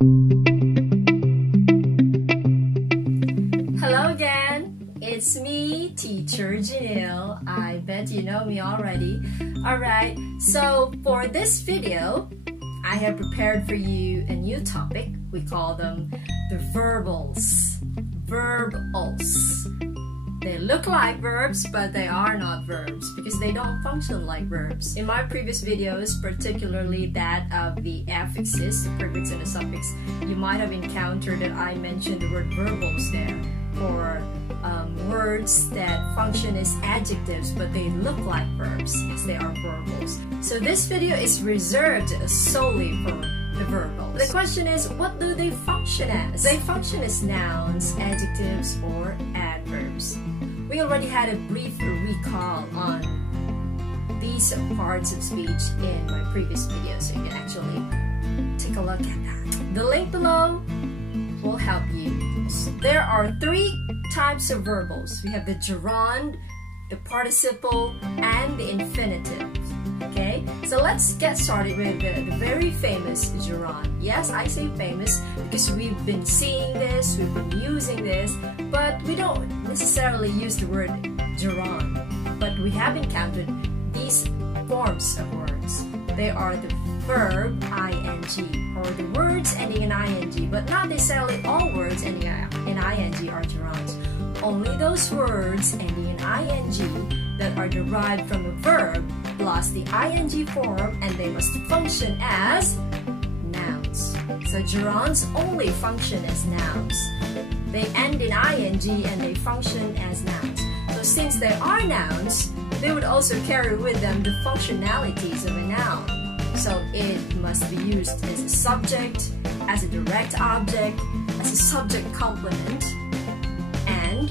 Hello again, it's me, Teacher Janelle. I bet you know me already. Alright, so for this video, I have prepared for you a new topic. We call them the verbals. Verbals. They look like verbs, but they are not verbs because they don't function like verbs. In my previous videos, particularly that of the affixes, the prefix and the suffix, you might have encountered that I mentioned the word verbals there for words that function as adjectives, but they look like verbs because they are verbals. So this video is reserved solely for the verbals. The question is, what do they function as? They function as nouns, adjectives, or adverbs. We already had a brief recall on these parts of speech in my previous video, so you can actually take a look at that. The link below will help you. There are three types of verbals. We have the gerund, the participle, and the infinitive. Okay, so let's get started with the very famous gerund. Yes, I say famous because we've been seeing this, we've been using this, but we don't necessarily use the word gerund. But we have encountered these forms of words. They are the verb ing, or the words ending in ing, but not necessarily all words ending in ing are gerunds. Only those words ending in ing that are derived from a verb plus the ing form, and they must function as nouns. So gerunds only function as nouns. They end in ing and they function as nouns. So since they are nouns, they would also carry with them the functionalities of a noun. So it must be used as a subject, as a direct object, as a subject complement, and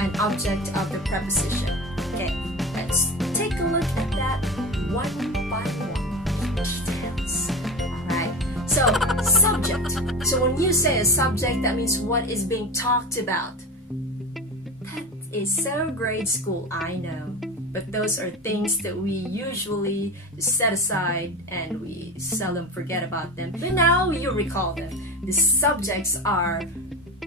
an object of the preposition. Okay, let's take a look at that one by one. Details. Alright, so subject. So when you say a subject, that means what is being talked about. That is so grade school, I know. But those are things that we usually set aside and we seldom forget about them. But now you recall them. The subjects are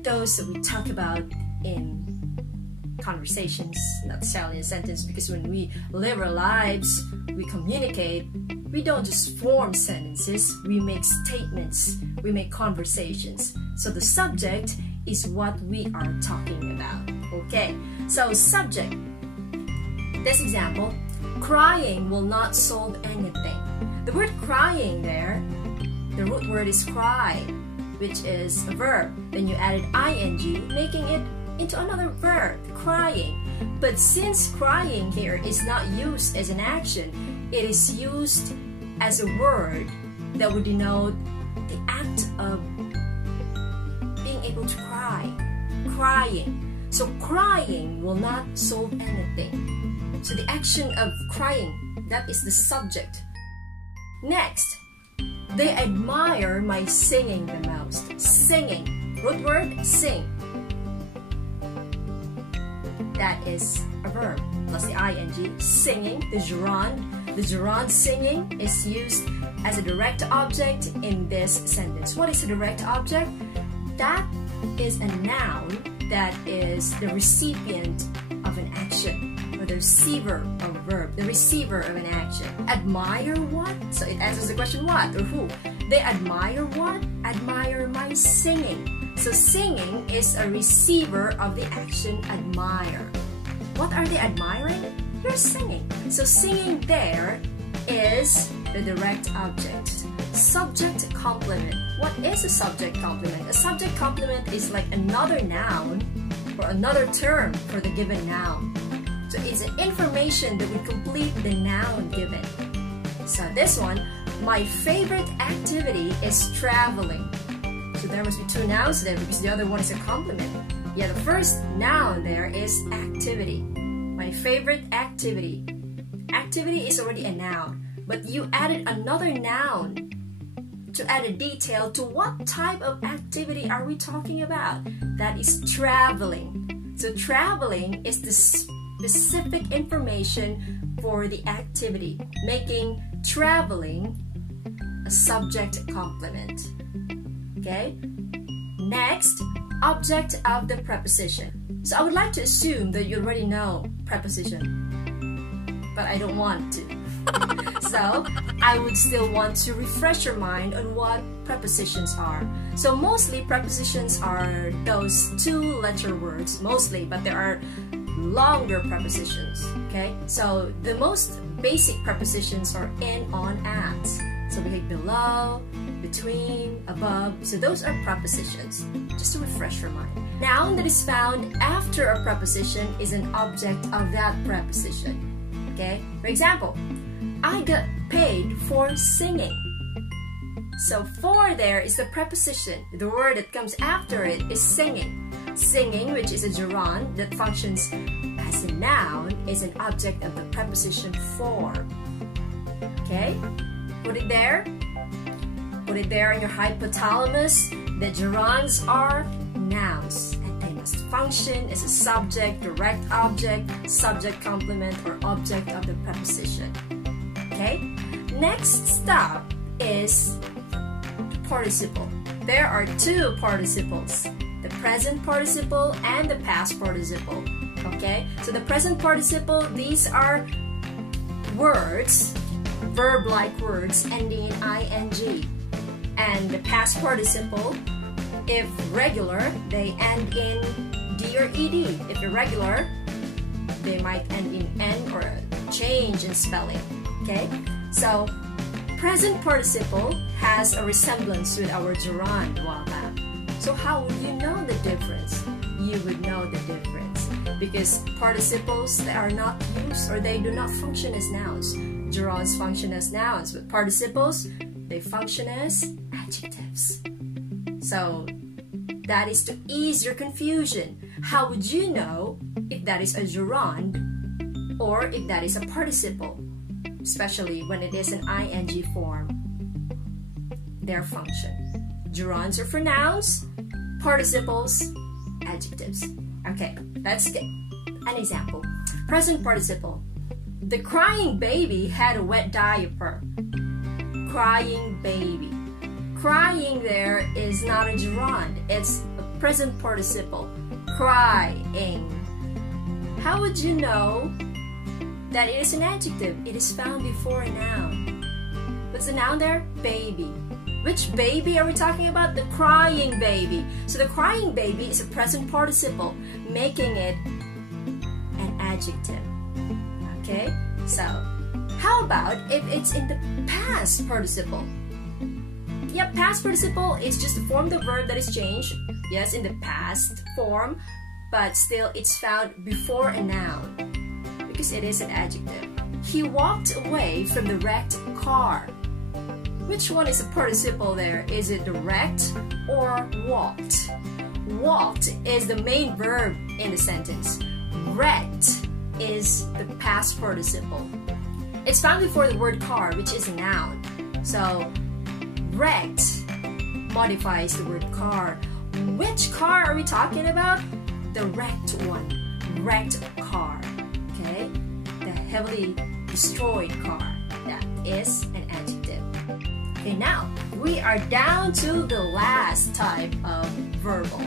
those that we talk about in conversations, not necessarily in a sentence, because when we live our lives, we communicate, we don't just form sentences, we make statements, we make conversations. So the subject is what we are talking about. Okay, so subject. This example, crying will not solve anything. The word crying there, the root word is cry, which is a verb. Then you added ing, making it into another verb, crying. But since crying here is not used as an action, it is used as a word that would denote the act of being able to cry, crying. So crying will not solve anything. So the action of crying, that is the subject. Next, they admire my singing the most. Singing, root word, sing. That is a verb, plus the ing, singing, the gerund. The gerund singing is used as a direct object in this sentence. What is a direct object? That is a noun that is the recipient of an action. The receiver of a verb, the receiver of an action. Admire what? So it answers the question what or who. They admire what? Admire my singing. So singing is a receiver of the action admire. What are they admiring? You're singing. So singing there is the direct object. Subject complement. What is a subject complement? A subject complement is like another noun or another term for the given noun. So it's an information that would complete the noun given. So this one, my favorite activity is traveling. So there must be two nouns there because the other one is a complement. Yeah, the first noun there is activity. My favorite activity. Activity is already a noun, but you added another noun to add a detail to what type of activity are we talking about. That is traveling. So traveling is the specific information for the activity, making traveling a subject complement. Okay? Next, object of the preposition. So I would like to assume that you already know preposition, but I don't want to. So I would still want to refresh your mind on what prepositions are. So mostly prepositions are those two-letter words, mostly, but there are longer prepositions. Okay? So the most basic prepositions are in, on, at. So we have below, between, above. So those are prepositions, just to refresh your mind. Noun that is found after a preposition is an object of that preposition. Okay? For example, I got paid for singing. So for there is the preposition. The word that comes after it is singing. Singing, which is a gerund that functions as a noun, is an object of the preposition for. Okay? Put it there. Put it there in your hypothalamus. The gerunds are nouns, and they must function as a subject, direct object, subject complement, or object of the preposition. Okay? Next stop is participle. There are two participles, the present participle and the past participle. Okay? So the present participle, these are words, verb-like words ending in ing. And the past participle, if regular, they end in D or ED. If irregular, they might end in N or a change in spelling. Okay? So, present participle has a resemblance with our gerund a while back. So how would you know the difference? You would know the difference because participles that are not used or they do not function as nouns. Gerunds function as nouns, but participles, they function as adjectives. So that is to ease your confusion. How would you know if that is a gerund or if that is a participle? Especially when it is an ing form. Their function. Gerunds are for nouns, participles, adjectives. Okay, let's get an example. Present participle. The crying baby had a wet diaper. Crying baby. Crying there is not a gerund, it's a present participle. Crying. How would you know that it is an adjective? It is found before a noun. What's the noun there? Baby. Which baby are we talking about? The crying baby. So the crying baby is a present participle, making it an adjective. Okay? So, how about if it's in the past participle? Yep, past participle is just the form of the verb that is changed. Yes, in the past form, but still it's found before a noun because it is an adjective. He walked away from the wrecked car. Which one is a participle there? Is it direct or walked? Walked is the main verb in the sentence. Wrecked is the past participle. It's found before the word car, which is a noun. So, wrecked modifies the word car. Which car are we talking about? The wrecked one. Wrecked car. Okay? The heavily destroyed car. That is an adjective. Okay, now we are down to the last type of verbal.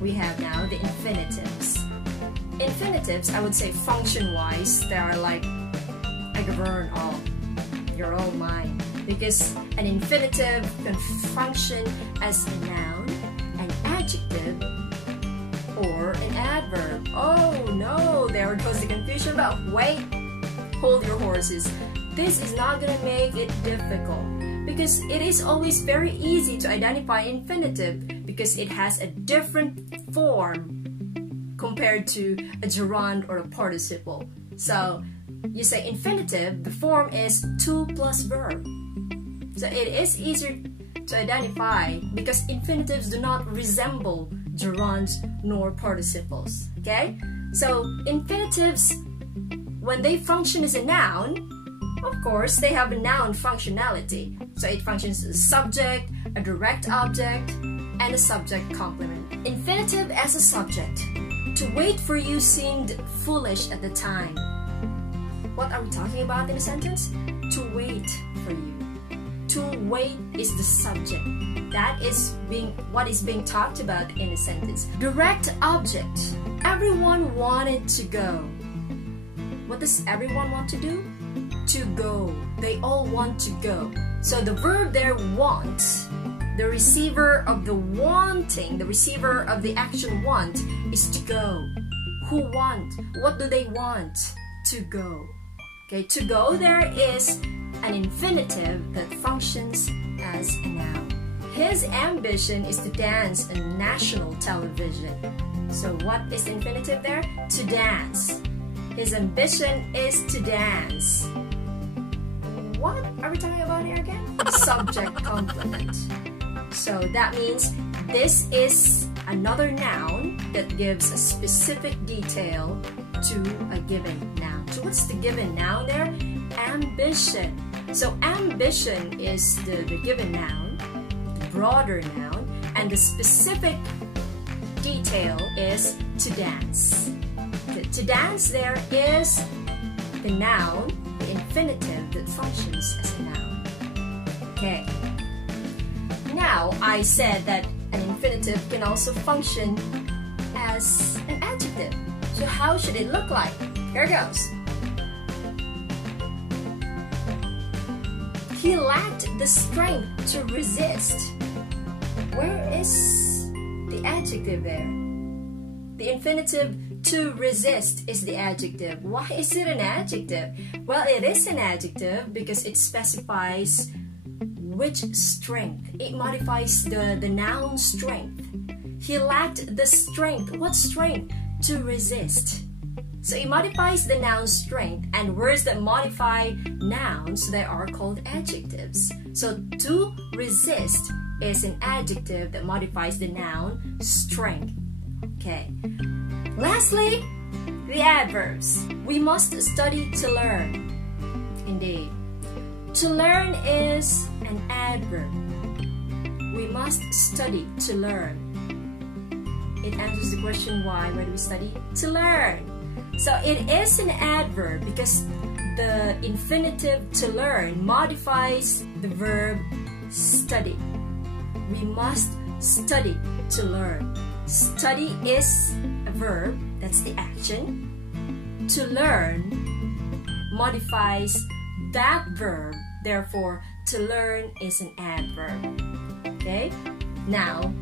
We have now the infinitives. Infinitives, I would say function-wise, they are like govern all your own mind. Because an infinitive can function as a noun, an adjective, or an adverb. Oh no, there goes the confusion about wait, hold your horses. This is not going to make it difficult because it is always very easy to identify infinitive because it has a different form compared to a gerund or a participle. So you say infinitive, the form is to plus verb. So it is easier to identify because infinitives do not resemble gerunds nor participles. Okay? So infinitives, when they function as a noun, of course, they have a noun functionality. So it functions as a subject, a direct object, and a subject complement. Infinitive as a subject. To wait for you seemed foolish at the time. What are we talking about in a sentence? To wait for you. To to wait is the subject. That is what is being talked about in a sentence. Direct object. Everyone wanted to go. What does everyone want to do? To go. They all want to go. So the verb there, want, the receiver of the wanting, the receiver of the action want is to go. Who want? What do they want? To go. Okay, to go there is an infinitive that functions as a noun. His ambition is to dance on national television. So what is the infinitive there? To dance. His ambition is to dance. What are we talking about here again? Subject complement. So that means this is another noun that gives a specific detail to a given noun. So what's the given noun there? Ambition. So ambition is the given noun, the broader noun, and the specific detail is to dance. To dance there is the noun, the infinitive that functions as a noun. Okay. Now I said that an infinitive can also function as an adjective. So how should it look like? Here goes. He lacked the strength to resist. Where is the adjective there? The infinitive to resist is the adjective. Why is it an adjective? Well, it is an adjective because it specifies which strength. It modifies the noun strength. He lacked the strength. What strength? To resist. So it modifies the noun strength, and words that modify nouns, they are called adjectives. So to resist is an adjective that modifies the noun strength. Okay. Lastly, the adverbs. We must study to learn. Indeed. To learn is an adverb. We must study to learn. It answers the question why. Why do we study? To learn. So it is an adverb because the infinitive to learn modifies the verb study. We must study to learn. Study is a verb, that's the action. To learn modifies that verb, therefore to learn is an adverb. Okay? Now,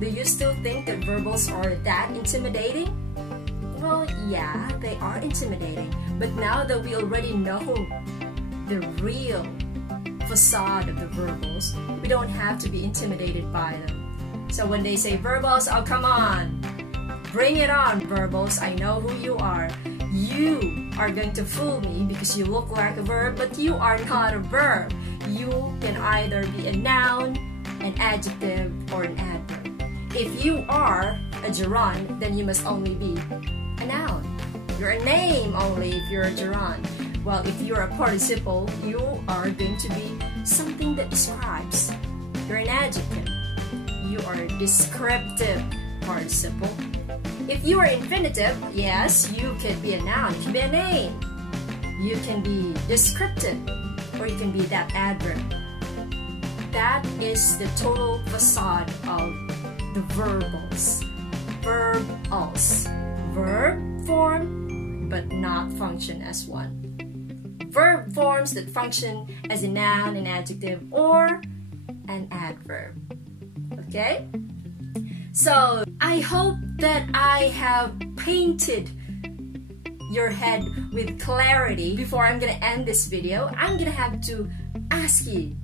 do you still think that verbals are that intimidating? Well, yeah, they are intimidating. But now that we already know the real facade of the verbals, we don't have to be intimidated by them. So when they say verbals, oh come on, bring it on verbals, I know who you are. You are going to fool me because you look like a verb, but you are not a verb. You can either be a noun, an adjective, or an adverb. If you are a Geron, then you must only be a noun. You're a name only if you're a Geron. Well, if you're a participle, you are going to be something that describes. You're an adjective. You are a descriptive participle. If you are infinitive, yes, you can be a noun. You can be a name. You can be descriptive, or you can be that adverb. That is the total facade of the verbals. Verbals. Verb form, but not function as one. Verb forms that function as a noun, an adjective, or an adverb. Okay? So, I hope that I have painted your head with clarity. Before I'm gonna end this video, I'm gonna have to ask you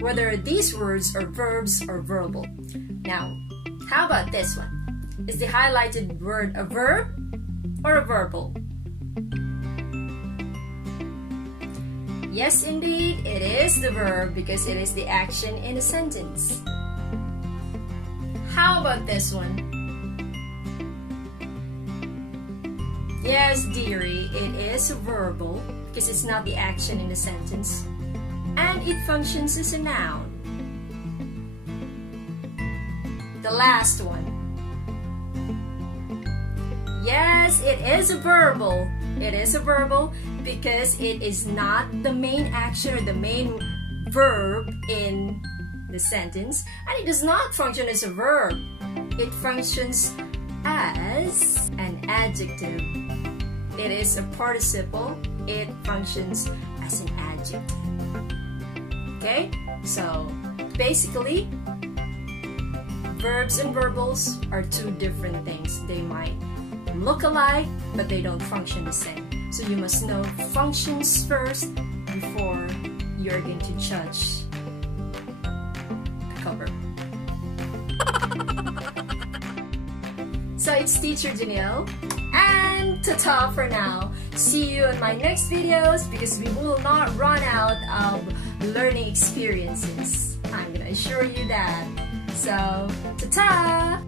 whether these words are verbs or verbal. Now, how about this one? Is the highlighted word a verb or a verbal? Yes, indeed, it is the verb because it is the action in a sentence. How about this one? Yes, dearie, it is verbal because it's not the action in the sentence. And it functions as a noun. The last one. Yes, it is a verbal. It is a verbal because it is not the main action or the main verb in the sentence, and it does not function as a verb. It functions as an adjective. It is a participle. It functions as an adjective. Okay? So, basically, verbs and verbals are two different things. They might look alike, but they don't function the same. So you must know functions first before you're going to judge the cover. So it's Teacher Janelle, and ta-ta for now. See you in my next videos because we will not run out of learning experiences. I'm gonna assure you that. So, ta-ta!